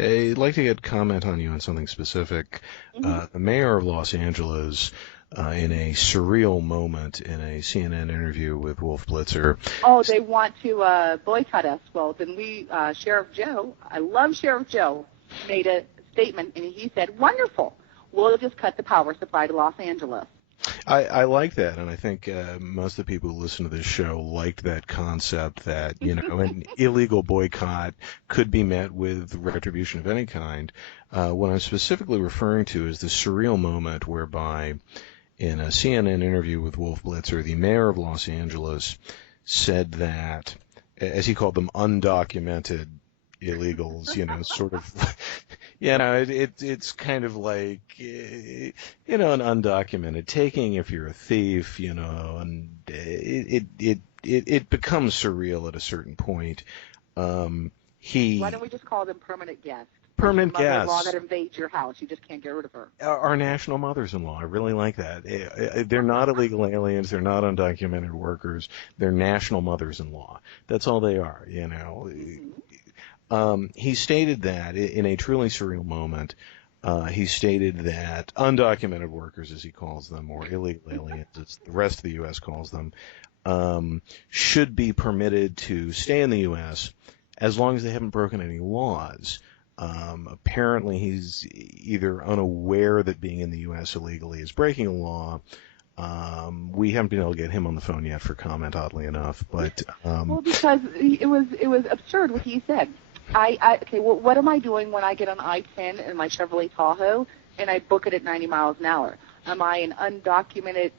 Hey, I'd like to get comment on you on something specific. The mayor of Los Angeles, in a surreal moment in a CNN interview with Wolf Blitzer. Oh, they want to boycott us. Well, then Sheriff Joe, I love Sheriff Joe, made a statement, and he said, wonderful, we'll just cut the power supply to Los Angeles. I like that, and I think most of the people who listen to this show liked that concept that, an illegal boycott could be met with retribution of any kind. What I'm specifically referring to is the surreal moment whereby, in a CNN interview with Wolf Blitzer, the mayor of Los Angeles said that, as he called them, undocumented illegals, sort of, it's kind of like, an undocumented taking if you're a thief, and it becomes surreal at a certain point. Why don't we just call them permanent guests? Permanent guests. Mother-in-law guests. that invades your house. You just can't get rid of her. Our national mothers-in-law. I really like that. They're not illegal aliens. They're not undocumented workers. They're national mothers-in-law. That's all they are, He stated that in a truly surreal moment. He stated that undocumented workers, as he calls them, or illegal aliens, as the rest of the U.S. calls them, should be permitted to stay in the U.S. as long as they haven't broken any laws. Apparently, he's either unaware that being in the U.S. illegally is breaking a law. We haven't been able to get him on the phone yet for comment, oddly enough. But well, because it was absurd what he said. What am I doing when I get on I-10 in my Chevrolet Tahoe and I book it at 90 miles an hour? Am I an undocumented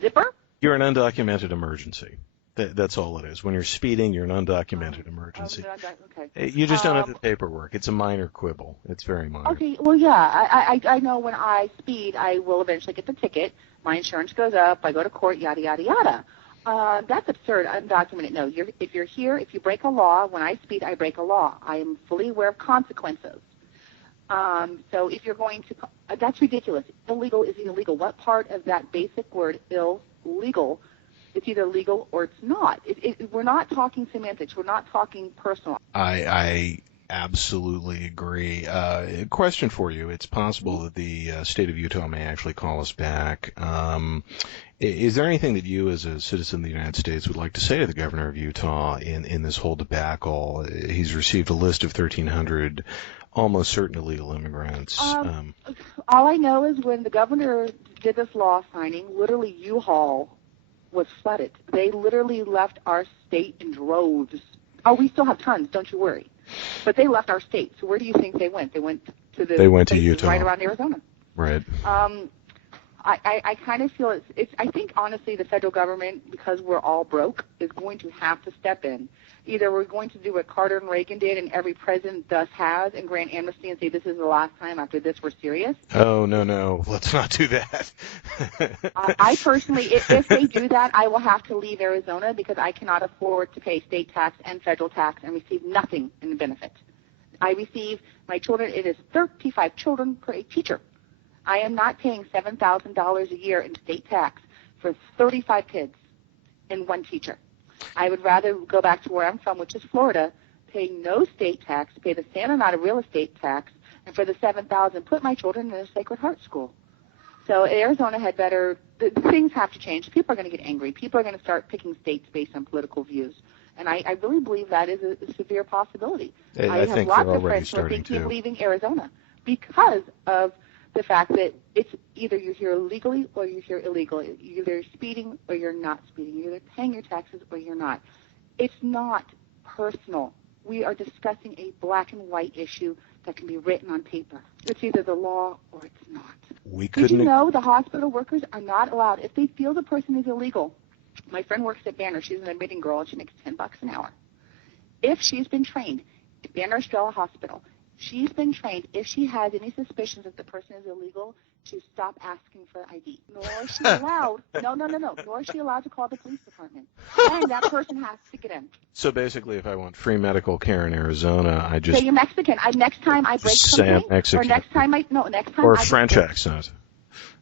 zipper? You're an undocumented emergency. That's all it is. When you're speeding, you're an undocumented emergency. Okay. You just don't have the paperwork. It's a minor quibble. It's very minor. Okay, well, yeah, I know when I speed, I will eventually get the ticket. My insurance goes up. I go to court, yada, yada, yada. That's absurd, undocumented. No, if you're here, if you break a law, when I speed, I break a law. I am fully aware of consequences. So if you're going to, that's ridiculous. Illegal is illegal. What part of that basic word, illegal, it's either legal or it's not. We're not talking semantics. We're not talking personal. I absolutely agree. Question for you. It's possible that the state of Utah may actually call us back. Is there anything that you, as a citizen of the United States, would like to say to the governor of Utah in this whole debacle? He's received a list of 1,300 almost certain illegal immigrants. All I know is when the governor did this law signing, literally U-Haul was flooded. They literally left our state in droves. Oh, we still have tons, don't you worry. But they left our state. So where do you think they went? They went to Utah, right around Arizona. Right. I kind of feel I think honestly the federal government, because we're all broke, is going to have to step in. Either we're going to do what Carter and Reagan did, and every president thus has, and grant amnesty and say this is the last time. After this, we're serious. Oh, no. Let's not do that. I personally, if they do that, I will have to leave Arizona because I cannot afford to pay state tax and federal tax and receive nothing in the benefit. I receive, my children, it is 35 children per a teacher. I am not paying $7,000 a year in state tax for 35 kids and one teacher. I would rather go back to where I'm from, which is Florida, pay no state tax, pay the same amount of real estate tax, and for the $7,000, put my children in a Sacred Heart school. So Arizona had better, things have to change. People are going to get angry. People are going to start picking states based on political views. And I really believe that is a severe possibility. I have think lots they're of already friends who are starting thinking to. of leaving Arizona because of the fact that it's either you're here legally or you're here illegally. You're either speeding or you're not speeding. You're either paying your taxes or you're not. It's not personal. We are discussing a black and white issue that can be written on paper. It's either the law or it's not. Did you know the hospital workers are not allowed, if they feel the person is illegal? My friend works at Banner. She's an admitting girl, and she makes $10 an hour. If she's been trained at Banner Estrella Hospital, she's been trained, if she has any suspicions that the person is illegal, to stop asking for ID. Nor is she allowed, nor is she allowed to call the police department. And that person has to get in. So basically, if I want free medical care in Arizona, I just say you're Mexican. Next time I break something, Mexican. Or next time or I French accent.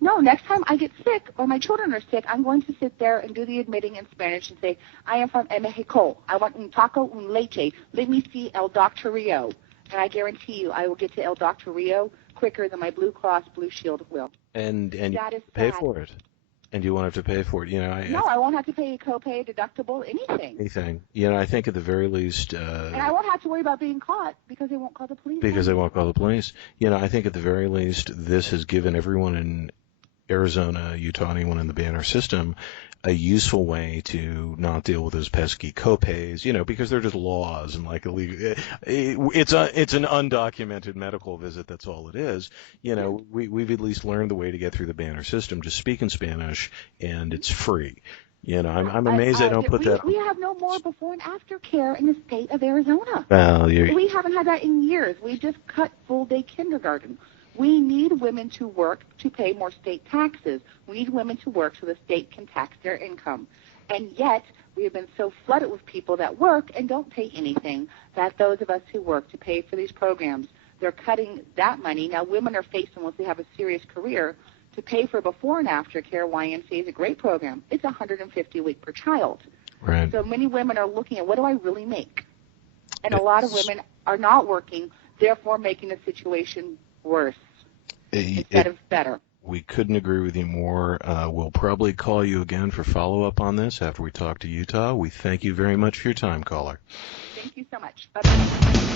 No, next time I get sick or my children are sick, I'm going to sit there and do the admitting in Spanish and say, I am from Mexico. I want un taco, un leche. Let me see el doctor Rio. And I guarantee you I will get to El Dr. Rio quicker than my Blue Cross Blue Shield will. And you That is pay sad. for it. And you won't have to pay for it. No, I won't have to pay a copay, deductible, anything. Anything. I think at the very least... and I won't have to worry about being caught because they won't call the police. Because they won't call the police. I think at the very least this has given everyone in Arizona, Utah, anyone in the Banner system a useful way to not deal with those pesky copays, because they're just laws and like illegal. It's an undocumented medical visit. That's all it is. We've at least learned the way to get through the Banner system. Just speak in Spanish, and it's free. I'm amazed I don't put that. We have no more before and after care in the state of Arizona. Well, we haven't had that in years. We just cut full-day kindergarten. We need women to work to pay more state taxes. We need women to work so the state can tax their income. And yet, we have been so flooded with people that work and don't pay anything that those of us who work to pay for these programs, they're cutting that money. Now, women are faced, unless they have a serious career, to pay for before and after care. YMCA is a great program. It's $150 a week per child. Right. So many women are looking at, what do I really make? And a lot of women are not working, therefore making the situation worse instead of better. We couldn't agree with you more. We'll probably call you again for follow-up on this after we talk to Utah. We thank you very much for your time, caller. Thank you so much. Bye-bye.